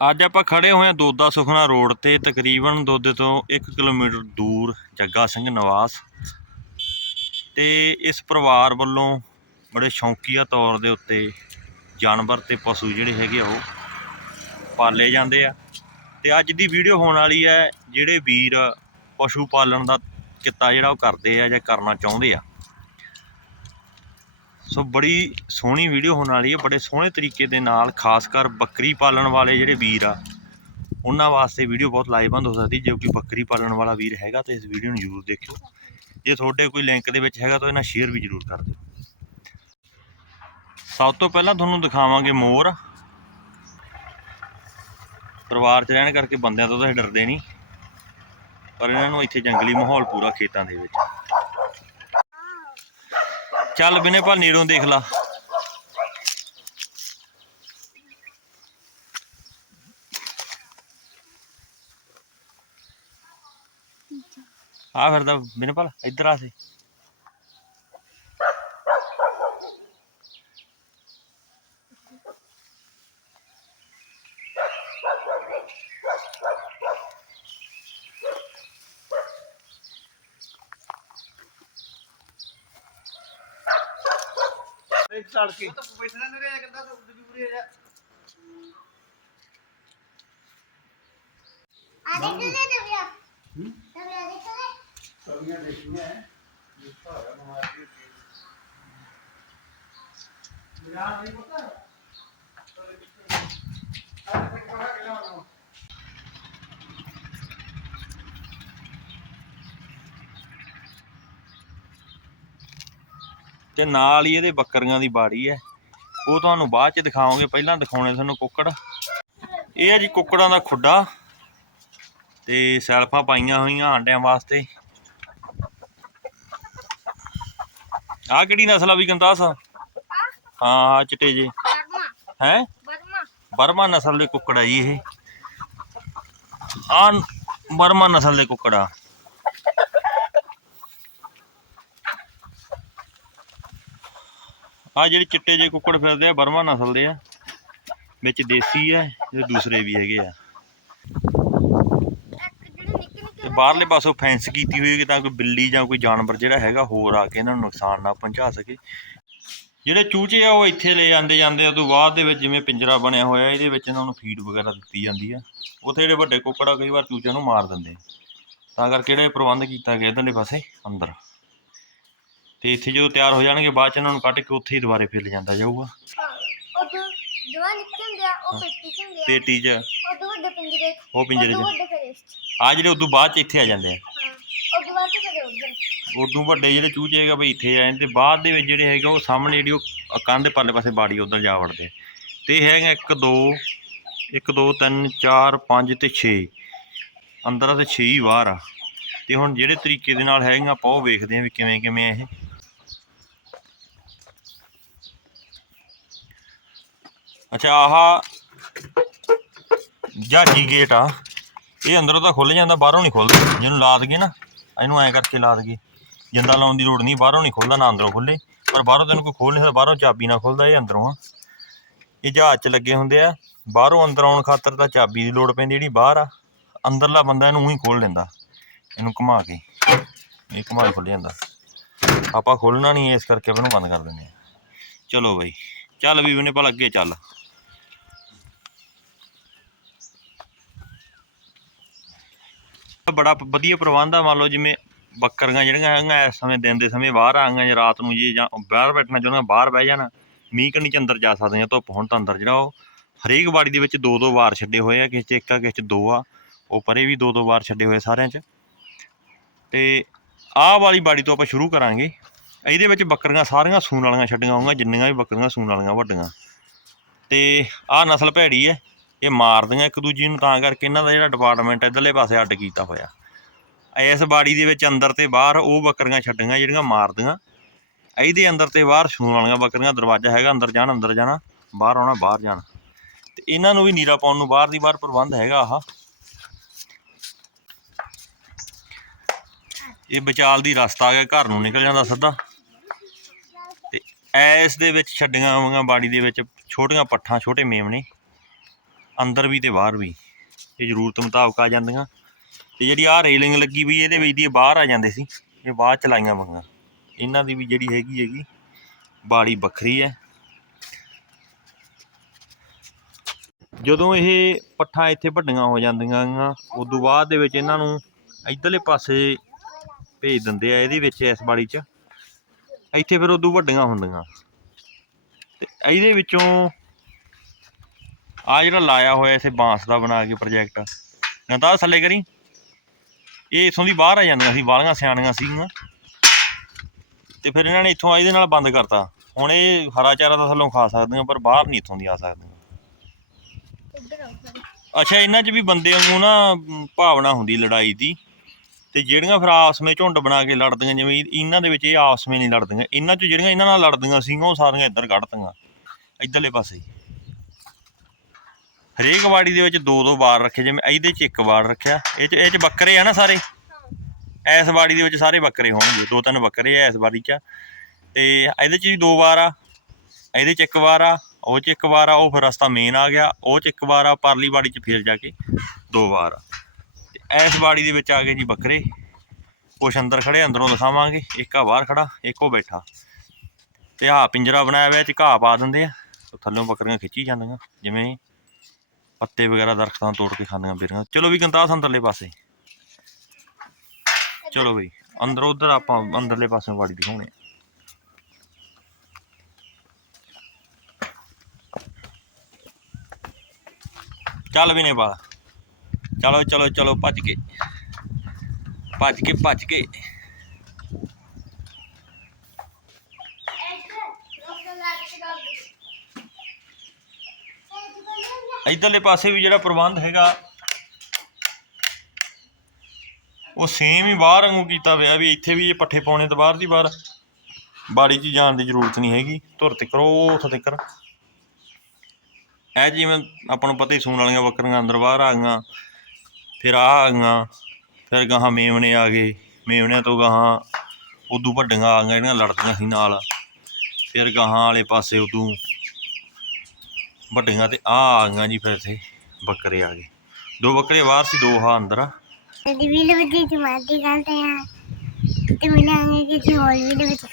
ਅੱਜ ਆਪਾਂ ਖੜੇ ਹੋਏ ਹਾਂ ਦੋਦਾ ਸੁਖਨਾ ਰੋਡ ਤੇ, ਤਕਰੀਬਨ ਦੋਦੇ ਤੋਂ 1 ਕਿਲੋਮੀਟਰ ਦੂਰ ਜੱਗਾ ਸਿੰਘ ਨਿਵਾਸ। ਤੇ ਇਸ ਪਰਿਵਾਰ ਵੱਲੋਂ ਬੜੇ ਸ਼ੌਂਕੀਆ ਤੌਰ ਦੇ ਉੱਤੇ ਜਾਨਵਰ ਤੇ ਪਸ਼ੂ ਜਿਹੜੇ ਹੈਗੇ ਆ ਉਹ ਪਾਲੇ ਜਾਂਦੇ ਆ। ਤੇ ਅੱਜ ਦੀ ਵੀਡੀਓ ਹੋਣ ਵਾਲੀ ਹੈ ਜਿਹੜੇ ਵੀਰ ਪਸ਼ੂ ਪਾਲਣ ਦਾ ਕਿੱਤਾ ਜਿਹੜਾ ਉਹ ਕਰਦੇ ਆ ਜਾਂ ਕਰਨਾ ਚਾਹੁੰਦੇ ਆ। ਸੋ ਬੜੀ ਸੋਹਣੀ ਵੀਡੀਓ ਹੋਣ ਵਾਲੀ ਹੈ, ਬੜੇ ਸੋਹਣੇ ਤਰੀਕੇ ਦੇ ਨਾਲ, ਖਾਸ ਕਰ ਬੱਕਰੀ ਪਾਲਣ ਵਾਲੇ ਜਿਹੜੇ ਵੀਰ ਆ, ਉਹਨਾਂ ਵਾਸਤੇ ਵੀਡੀਓ ਬਹੁਤ ਲਾਹੇਵੰਦ ਹੋ ਸਕਦੀ, ਜੇ ਕੋਈ ਬੱਕਰੀ ਪਾਲਣ ਵਾਲਾ ਵੀਰ ਹੈਗਾ ਤਾਂ ਇਸ ਵੀਡੀਓ ਨੂੰ ਜ਼ਰੂਰ ਦੇਖਿਓ। ਜੇ ਤੁਹਾਡੇ ਕੋਈ ਲਿੰਕ ਦੇ ਵਿੱਚ ਹੈਗਾ ਤਾਂ ਇਹਨਾਂ ਸ਼ੇਅਰ ਵੀ ਜ਼ਰੂਰ ਕਰ ਦਿਓ। ਸਭ ਤੋਂ ਪਹਿਲਾਂ ਤੁਹਾਨੂੰ ਦਿਖਾਵਾਂਗੇ ਮੋਰ। ਪਰਿਵਾਰ 'ਚ ਰਹਿਣ ਕਰਕੇ ਬੰਦਿਆਂ ਤੋਂ ਤਾਂ ਇਹ ਡਰਦੇ ਨਹੀਂ, ਪਰ ਇਹਨਾਂ ਨੂੰ ਇੱਥੇ ਜੰਗਲੀ ਮਾਹੌਲ ਪੂਰਾ ਖੇਤਾਂ ਦੇ ਵਿੱਚ। ਚੱਲ ਬਿਨੇ ਭਾ ਨੀਰੋਂ ਦੇਖ ਲਾ। ਆ ਫਿਰਦਾ ਬਿਨੇ ਭਾ ਇੱਧਰ ਆ ਸੇ। ਵਿੱਚ ਚੜ ਕੇ? ਤਾਂ ਬੈਠਣਾ ਨਹੀਂ ਰਿਹਾ ਕਹਿੰਦਾ ਤਾਂ ਜ਼ਰੂਰੀ ਹੈ ਜਾ ਆ ਦੇਖ ਲੈ ਦਵਿਆ ਦਵਿਆ ਦੇਖ ਲੈ ਸਭੀਆਂ ਦੇਖੀਆਂ। ਇਹ ਭਾਰਾ ਮਾਰ ਕੇ ਮੇਰਾ ਨਹੀਂ ਪਤਾ। ਤਾਂ ਦੇਖੋ ਆ ਤੇ ਕਿਹੜਾ ਕਿਲਾ ਬਣਾਉਣਾ। ਤੇ ਨਾਲ ਹੀ ਇਹਦੇ ਬੱਕਰੀਆਂ ਦੀ ਬਾੜੀ ਹੈ। ਉਹ ਤੁਹਾਨੂੰ ਬਾਅਦ ਚ ਦਿਖਾਵਾਂਗੇ। ਪਹਿਲਾਂ ਦਿਖਾਉਣੇ ਤੁਹਾਨੂੰ ਕੁੱਕੜ। ਇਹ ਹੈ ਜੀ ਕੁੱਕੜਾਂ ਦਾ ਖੁੱਡਾ। ਤੇ ਸੈਲਫਾਂ ਪਾਈਆਂ ਹੋਈਆਂ ਆਂਡਿਆਂ ਵਾਸਤੇ। ਆ ਕਿਹੜੀ ਨਸਲ ਆ ਵੀ ਗੰਦਾਸ? ਹਾਂ ਹਾਂ ਚਿੱਟੇ ਜੇ ਹੈ? ਬਰਮਾ ਨਸਲ ਦੇ ਕੁੱਕੜ ਆ ਜੀ ਇਹ। ਆ ਬਰਮਾ ਨਸਲ ਦੇ ਕੁੱਕੜ ਆ। ਆ ਜਿਹੜੇ ਚਿੱਟੇ ਜੇ ਕੁੱਕੜ ਫਿਰਦੇ ਆ, ਬਰਮਾ ਨਸਲ ਦੇ ਆ। ਵਿੱਚ ਦੇਸੀ ਆ ਤੇ ਦੂਸਰੇ ਵੀ ਹੈਗੇ ਆ। एक ਤੇ ਬਾਹਰਲੇ ਪਾਸੋਂ ਫੈਂਸ ਕੀਤੀ ਹੋਈ ਕਿ ਤਾਂ ਕੋਈ ਬਿੱਲੀ ਜਾਂ ਕੋਈ ਜਾਨਵਰ ਜਿਹੜਾ ਹੈਗਾ ਹੋਰ ਆ ਕੇ ਇਹਨਾਂ ਨੂੰ ਨੁਕਸਾਨ ਨਾ ਪਹੁੰਚਾ ਸਕੇ। ਜਿਹੜੇ ਚੂਚੇ ਆ, ਉਹ ਇੱਥੇ ਲੈ ਜਾਂਦੇ ਜਾਂਦੇ ਆ ਤੋਂ ਬਾਅਦ ਦੇ ਵਿੱਚ ਜਿਵੇਂ ਪਿੰਜਰਾ ਬਣਿਆ ਹੋਇਆ, ਇਹਦੇ ਵਿੱਚ ਇਹਨਾਂ ਨੂੰ ਫੀਡ ਵਗੈਰਾ ਦਿੱਤੀ ਜਾਂਦੀ ਆ। ਉੱਥੇ ਜਿਹੜੇ ਵੱਡੇ ਕੁੱਕੜ ਆ, ਕਈ ਵਾਰ ਚੂਚਿਆਂ ਨੂੰ ਮਾਰ ਦਿੰਦੇ ਆ। ਤਾਂ ਕਰਕੇ ਜਿਹੜੇ ਪ੍ਰਬੰਧ ਕੀਤਾ ਗਿਆ ਇਧਰਲੇ ਪਾਸੇ, ਅੰਦਰ। ਤੇ ਇੱਥੇ ਜਦੋਂ ਤਿਆਰ ਹੋ ਜਾਣਗੇ ਬਾਅਦ ਚ ਇਹਨਾਂ ਨੂੰ ਕੱਢ ਕੇ ਉੱਥੇ ਹੀ ਦੁਬਾਰੇ ਫਿਰ ਲਿਜਾਂਦਾ ਜਾਊਗਾ। ਉਹ ਦੋ ਜਵਾਨ ਨਿੱਕੇ ਹੁੰਦੇ ਆ ਉਹ ਪੇਟੀ ਚ ਹੁੰਦੇ ਆ। ਪੇਟੀ 'ਚ ਉਹ ਦੋ ਵੱਡੇ ਪਿੰਜਰੇ ਉਹ ਪਿੰਜਰੇ ਉਹ 'ਚ। ਵੱਡੇ। ਆ ਜਿਹੜੇ ਉਦੋਂ ਬਾਅਦ ਚ ਇੱਥੇ ਆ ਜਾਂਦੇ ਆ। ਹਾਂ ਉਹ ਦੁਬਾਰਾ ਤੋਂ ਕਦੇ ਉਧਰ। ਉਦੋਂ ਵੱਡੇ ਜਿਹੜੇ ਚੂਚੇ ਹੈਗਾ ਬਈ ਇੱਥੇ ਆ ਜਾਂਦੇ। ਤੇ ਬਾਅਦ ਦੇ ਵਿੱਚ ਜਿਹੜੇ ਹੈਗੇ ਉਹ ਸਾਹਮਣੇ ਜਿਹੜੀ ਉਹ ਕੰਧ ਦੇ ਪਰਲੇ ਪਾਸੇ ਬਾੜੀ ਉਧਰ ਜਾ ਵੜਦੇ ਆ। ਤੇ ਇਹ ਹੈਗਾ 1 2 1 2 3 4 5 ਤੇ 6 ਅੰਦਰ ਆ ਤੇ 6 ਹੀ ਬਾਹਰ ਆ। ਤੇ ਹੁਣ ਜਿਹੜੇ ਤਰੀਕੇ ਦੇ ਨਾਲ ਹੈਗਾ ਆਪਾਂ ਉਹ ਵੇਖਦੇ ਆ ਵੀ ਕਿਵੇਂ ਕਿਵੇਂ ਇਹ। ਅੱਛਾ, ਆਹ ਜਾਜੀ ਗੇਟ ਆ। ਇਹ ਅੰਦਰੋਂ ਤਾਂ ਖੁੱਲ ਜਾਂਦਾ, ਬਾਹਰੋਂ ਨਹੀਂ ਖੁੱਲਦਾ ਜਿਹਨੂੰ ਲਾ ਦਗੇ ਨਾ, ਇਹਨੂੰ ਐਂ ਕਰਕੇ ਲਾ ਦਗੇ ਜਿੰਦਾ ਲਾਉਣ ਦੀ ਲੋੜ ਨਹੀਂ, ਬਾਹਰੋਂ ਨਹੀਂ ਖੁੱਲਦਾ ਨਾ ਅੰਦਰੋਂ ਖੁੱਲੇ ਪਰ ਬਾਹਰੋਂ ਤੈਨੂੰ ਕੋਈ ਖੋਲ ਨਹੀਂ ਸਕਦਾ, ਬਾਹਰੋਂ ਚਾਬੀ ਨਾਲ ਖੁੱਲਦਾ ਇਹ ਅੰਦਰੋਂ ਆ। ਇਹ ਜਹਾਜ਼ 'ਚ ਲੱਗੇ ਹੁੰਦੇ ਆ। ਬਾਹਰੋਂ ਅੰਦਰ ਆਉਣ ਖਾਤਰ ਤਾਂ ਚਾਬੀ ਦੀ ਲੋੜ ਪੈਂਦੀ, ਜਿਹੜੀ ਬਾਹਰ ਆ। ਅੰਦਰਲਾ ਬੰਦਾ ਇਹਨੂੰ ਉਹੀ ਖੋਲ ਲੈਂਦਾ। ਇਹਨੂੰ ਘੁਮਾ ਕੇ। ਇਹ ਘੁਮਾ ਕੇ ਖੁੱਲ ਜਾਂਦਾ। ਆਪਾਂ ਖੋਲਣਾ ਨਹੀਂ, ਇਸ ਕਰਕੇ ਆਪਾਂ ਇਹਨੂੰ ਬੰਦ ਕਰ ਦਿੰਦੇ ਆ। ਚਲੋ ਬਾਈ। ਚੱਲ ਵੀ ਉਹਨੇ ਪਲ ਅੱਗੇ ਚੱਲ। ਬੜਾ ਵਧੀਆ ਪ੍ਰਬੰਧ ਆ, ਮੰਨ ਲਓ ਜਿਵੇਂ ਬੱਕਰੀਆਂ ਜਿਹੜੀਆਂ ਹੈਗੀਆਂ ਇਸ ਸਮੇਂ ਦਿਨ ਦੇ ਸਮੇਂ ਬਾਹਰ ਆਈਆਂ ਜਾਂ ਰਾਤ ਨੂੰ ਜੇ ਜਾਂ ਬਾਹਰ ਬੈਠਣਾ ਚਾਹੁੰਦੀਆਂ ਬਾਹਰ ਬਹਿ ਜਾਣਾ, ਮੀਂਹ ਕਣੀ ਚ ਅੰਦਰ ਜਾ ਸਕਦੀਆਂ ਧੁੱਪ ਹੁਣ ਤਾਂ ਅੰਦਰ ਜਿਹੜਾ ਉਹ ਹਰੇਕ ਬਾੜੀ ਦੇ ਵਿੱਚ ਦੋ ਦੋ ਵਾਰ ਛੱਡੇ ਹੋਏ ਆ, ਕਿਸੇ 'ਚ ਇੱਕ ਆ, ਕਿਸੇ 'ਚ ਦੋ ਆ, ਉਹ ਪਰੇ ਵੀ ਦੋ ਦੋ ਵਾਰ ਛੱਡੇ ਹੋਏ ਸਾਰਿਆਂ 'ਚ। ਤੇ ਆਹ ਵਾਲੀ ਬਾੜੀ ਤੋਂ ਆਪਾਂ ਸ਼ੁਰੂ ਕਰਾਂਗੇ। ਇਹਦੇ ਵਿੱਚ ਬੱਕਰੀਆਂ ਸਾਰੀਆਂ ਸੂਣ ਵਾਲੀਆਂ ਛੱਡੀਆਂ ਹੋਊਗੀਆਂ ਜਿੰਨੀਆਂ ਵੀ ਬੱਕਰੀਆਂ ਸੂਣ ਵਾਲੀਆਂ ਵੱਡੀਆਂ। ਤੇ ਆਹ ਨਸਲ ਭੈੜੀ ਹੈ, ਇਹ ਮਾਰਦੀਆਂ ਇੱਕ ਦੂਜੀ ਨੂੰ, ਤਾਂ ਕਰਕੇ ਇਹਨਾਂ ਦਾ ਜਿਹੜਾ ਡਿਪਾਰਟਮੈਂਟ ਇਧਰਲੇ ਪਾਸੇ ਅੱਡ ਕੀਤਾ ਹੋਇਆ। ਇਸ ਬਾੜੀ ਦੇ ਵਿੱਚ ਅੰਦਰ ਤੇ ਬਾਹਰ ਉਹ ਬੱਕਰੀਆਂ ਛੱਡੀਆਂ, ਜਿਹੜੀਆਂ ਮਾਰਦੀਆਂ। ਇਹਦੇ ਅੰਦਰ ਤੇ ਬਾਹਰ ਸੂਣ ਵਾਲੀਆਂ ਬੱਕਰੀਆਂ, ਦਰਵਾਜ਼ਾ ਹੈਗਾ, ਅੰਦਰ ਜਾਣ, ਅੰਦਰ ਜਾਣਾ, ਬਾਹਰ ਆਉਣਾ, ਬਾਹਰ ਜਾਣਾ। ਤੇ ਇਹਨਾਂ ਨੂੰ ਵੀ ਨੀਰਾ ਪਾਉਣ ਨੂੰ ਬਾਹਰ ਦੀ ਬਾਹਰ ਪ੍ਰਬੰਧ ਹੈਗਾ ਆਹ। ਇਹ ਵਿਚਾਲ ਦੀ ਰਸਤਾ ਆ ਗਿਆ, ਘਰ ਨੂੰ ਨਿਕਲ ਜਾਂਦਾ ਸਿੱਧਾ। ਐਸ ਦੇ ਵਿੱਚ ਛੱਡੀਆਂ ਹੋਈਆਂ ਬਾੜੀ ਦੇ ਵਿੱਚ ਛੋਟੀਆਂ ਪੱਠਾਂ, ਛੋਟੇ ਮੇਮਣੇ, ਅੰਦਰ ਵੀ ਤੇ ਬਾਹਰ ਵੀ, ਇਹ ਜ਼ਰੂਰਤ ਮੁਤਾਬਕ ਆ ਜਾਂਦੀਆਂ। ਤੇ ਜਿਹੜੀ ਆਹ ਰੇਲਿੰਗ ਲੱਗੀ ਵੀ, ਇਹਦੇ ਵਿੱਚ ਦੀ ਬਾਹਰ ਆ ਜਾਂਦੇ ਸੀ, ਇਹ ਬਾਅਦ ਚ ਲਾਈਆਂ ਬੰਗਾ ਇਹਨਾਂ ਦੀ ਵੀ ਜਿਹੜੀ ਹੈਗੀ ਹੈਗੀ, ਬਾੜੀ ਵੱਖਰੀ ਹੈ। ਜਦੋਂ ਇਹ ਪੱਠਾ ਇੱਥੇ ਵੱਡੀਆਂ ਹੋ ਜਾਂਦੀਆਂ ਗੀਆਂ ਉਦੋਂ ਬਾਅਦ ਦੇ ਵਿੱਚ ਇਹਨਾਂ ਨੂੰ ਇਧਰਲੇ ਪਾਸੇ ਭੇਜ ਦਿੰਦੇ ਆ, ਇਹਦੇ ਵਿੱਚ ਇਸ ਬਾੜੀ 'ਚ। ਇੱਥੇ ਫਿਰ ਉਦੋਂ ਵੱਡੀਆਂ ਹੁੰਦੀਆਂ। ਤੇ ਇਹਦੇ ਵਿੱਚੋਂ ਆ ਜਿਹੜਾ ਲਾਇਆ ਹੋਇਆ ਇੱਥੇ ਬਾਂਸ ਦਾ ਬਣਾ ਕੇ ਪ੍ਰੋਜੈਕਟ ਨਤਾ ਥੱਲੇ ਕਰੀ। ਇਹ ਇਥੋਂ ਦੀ ਬਾਹਰ ਆ ਜਾਂਦੀਆਂ ਸੀ ਬਾਲੀਆਂ ਸਿਆਣੀਆਂ ਸੀਗੀਆਂ। ਤੇ ਫਿਰ ਇਹਨਾਂ ਨੇ ਇੱਥੋਂ ਆ ਇਹਦੇ ਨਾਲ ਬੰਦ ਕਰਤਾ। ਹੁਣ ਇਹ ਹਰਾ ਚਾਰਾ ਤਾਂ ਥੱਲੋਂ ਖਾ ਸਕਦੀਆਂ, ਪਰ ਬਾਹਰ ਨਹੀਂ ਇੱਥੋਂ ਦੀ ਆ ਸਕਦੀਆਂ। ਅੱਛਾ, ਇਹਨਾਂ 'ਚ ਵੀ ਬੰਦੇ ਵਾਂਗੂ ਨਾ ਭਾਵਨਾ ਹੁੰਦੀ ਲੜਾਈ ਦੀ। ਤੇ ਜਿਹੜੀਆਂ ਫਿਰ ਆਪਸ ਵਿੱਚ ਝੁੰਡ ਬਣਾ ਕੇ ਲੜਦੀਆਂ, ਜਿਵੇਂ ਇਹਨਾਂ ਦੇ ਵਿੱਚ ਇਹ ਆਪਸ ਵਿੱਚ ਨਹੀਂ ਲੜਦੀਆਂ। ਇਹਨਾਂ 'ਚ ਜਿਹੜੀਆਂ ਇਹਨਾਂ ਨਾਲ ਲੜਦੀਆਂ ਸੀ, ਉਹ ਸਾਰੀਆਂ ਇੱਧਰ ਕੱਢਤੀਆਂ। ਇੱਧਰਲੇ ਪਾਸੇ। ਹਰੇਕ ਵਾੜੀ ਦੇ ਵਿੱਚ ਦੋ ਦੋ ਵਾਰ ਰੱਖੇ, ਜਿਵੇਂ ਇਹਦੇ 'ਚ ਇੱਕ ਵਾਰ ਰੱਖਿਆ। ਇਹ 'ਚ ਇਹ 'ਚ ਬੱਕਰੇ ਆ ਨਾ ਸਾਰੇ? ਐਸ ਵਾੜੀ ਦੇ ਵਿੱਚ ਸਾਰੇ ਬੱਕਰੇ ਹੋਣਗੇ, ਦੋ ਤਿੰਨ ਬੱਕਰੇ ਆ ਇਸ ਵਾੜੀ 'ਚ। ਤੇ ਇਹਦੇ 'ਚ ਵੀ ਦੋ ਵਾਰ ਆ, ਇਹਦੇ 'ਚ ਇੱਕ ਵਾਰ ਆ, ਉਹ 'ਚ ਇੱਕ ਵਾਰ ਆ, ਉਹ ਫਿਰ ਰਸਤਾ ਮੇਨ ਆ ਗਿਆ, ਉਹ 'ਚ ਇੱਕ ਵਾਰ ਆ, ਪਰਲੀ ਵਾੜੀ 'ਚ ਫੇਰ ਜਾ ਕੇ ਦੋ ਵਾਰ ਆ। ਤੇ ਇਸ ਬਾੜੀ ਦੇ ਵਿੱਚ ਆ ਗਏ ਜੀ ਬੱਕਰੇ। ਕੁਛ ਅੰਦਰ ਖੜੇ, ਅੰਦਰੋਂ ਦਿਖਾਵਾਂਗੇ। ਇੱਕ ਆ ਬਾਹਰ ਖੜਾ, ਇੱਕ ਉਹ ਬੈਠਾ। ਤੇ ਆਹ ਪਿੰਜਰਾ ਬਣਾਇਆ ਹੋਇਆ ਇਹ 'ਚ ਘਾਹ ਪਾ ਦਿੰਦੇ ਆ। ਤੇ ਥੱਲੋਂ ਬੱਕਰੀਆਂ ਖਿੱਚੀ ਜਾਂਦੀਆਂ, ਜਿਵੇਂ ਪੱਤੇ ਵਗੈਰਾ ਦਰਖਤਾਂ ਤੋੜ ਕੇ ਖਾਂਦੀਆਂ ਬਿਰੀਆਂ। ਚਲੋ ਵੀ ਗੰਤਾਸ ਅੰਦਰਲੇ ਪਾਸੇ। ਚਲੋ ਬਈ ਅੰਦਰ ਉਧਰ ਆਪਾਂ ਅੰਦਰਲੇ ਪਾਸੇ ਬਾੜੀ ਦਿਖਾਉਣੇ ਚੱਲ ਵੀ ਨੇ ਬਾ ਚਲੋ ਚਲੋ ਚਲੋ, ਭੱਜ ਕੇ। ਭੱਜ ਕੇ ਭੱਜ ਕੇ। ਇੱਧਰ ਇਧਰਲੇ ਪਾਸੇ ਵੀ ਜਿਹੜਾ ਪ੍ਰਬੰਧ ਹੈਗਾ, ਉਹ ਸੇਮ ਹੀ ਬਾਹਰ ਵਾਂਗੂ ਕੀਤਾ ਹੋਇਆ ਵੀ ਇੱਥੇ ਵੀ ਇਹ ਪੱਠੇ ਪਾਉਣੇ ਤਾਂ ਬਾਹਰ ਦੀ ਬਾਹਰ। ਬਾੜੀ 'ਚ ਜਾਣ ਦੀ ਜ਼ਰੂਰਤ ਨਹੀਂ ਹੈਗੀ। ਧੁਰ ਤੇ ਕਰੋ ਉੱਥੇ ਤੱਕ। ਇਹ ਜਿਵੇਂ ਆਪਾਂ ਨੂੰ ਪਤਾ ਹੀ, ਸੂਣ ਵਾਲੀਆਂ ਬੱਕਰੀਆਂ ਅੰਦਰ ਬਾਹਰ ਆ ਗਈਆਂ। ਫਿਰ ਆ ਆ ਗਈਆਂ, ਫਿਰ ਗਾਹਾਂ ਮੇਵਣੇ ਆ ਗਏ। ਮੇਵਣਿਆਂ ਤੋਂ ਗਾਹਾਂ ਉਦੋਂ ਵੱਡੀਆਂ ਆ ਗਈਆਂ, ਜਿਹੜੀਆਂ ਲੜਦੀਆਂ ਸੀ ਨਾਲ। ਫਿਰ ਗਾਹਾਂ ਵਾਲੇ ਪਾਸੇ ਉਦੋਂ ਵੱਡੀਆਂ ਤੇ ਆ ਆ ਗਈਆਂ ਜੀ ਫਿਰ ਇੱਥੇ ਬੱਕਰੇ ਆ ਗਏ। ਦੋ ਬੱਕਰੇ ਬਾਹਰ ਸੀ, ਦੋ ਹਾਂ ਅੰਦਰ ਆ। ਵੀਡੀਓ ਵਿੱਚ ਜਮਾਤੀ ਕਰਦੇ ਆ। ਤੇ ਮਿਲਾਂਗੇ ਕਿਸੇ ਹੋਰ ਵੀਡੀਓ ਵਿੱਚ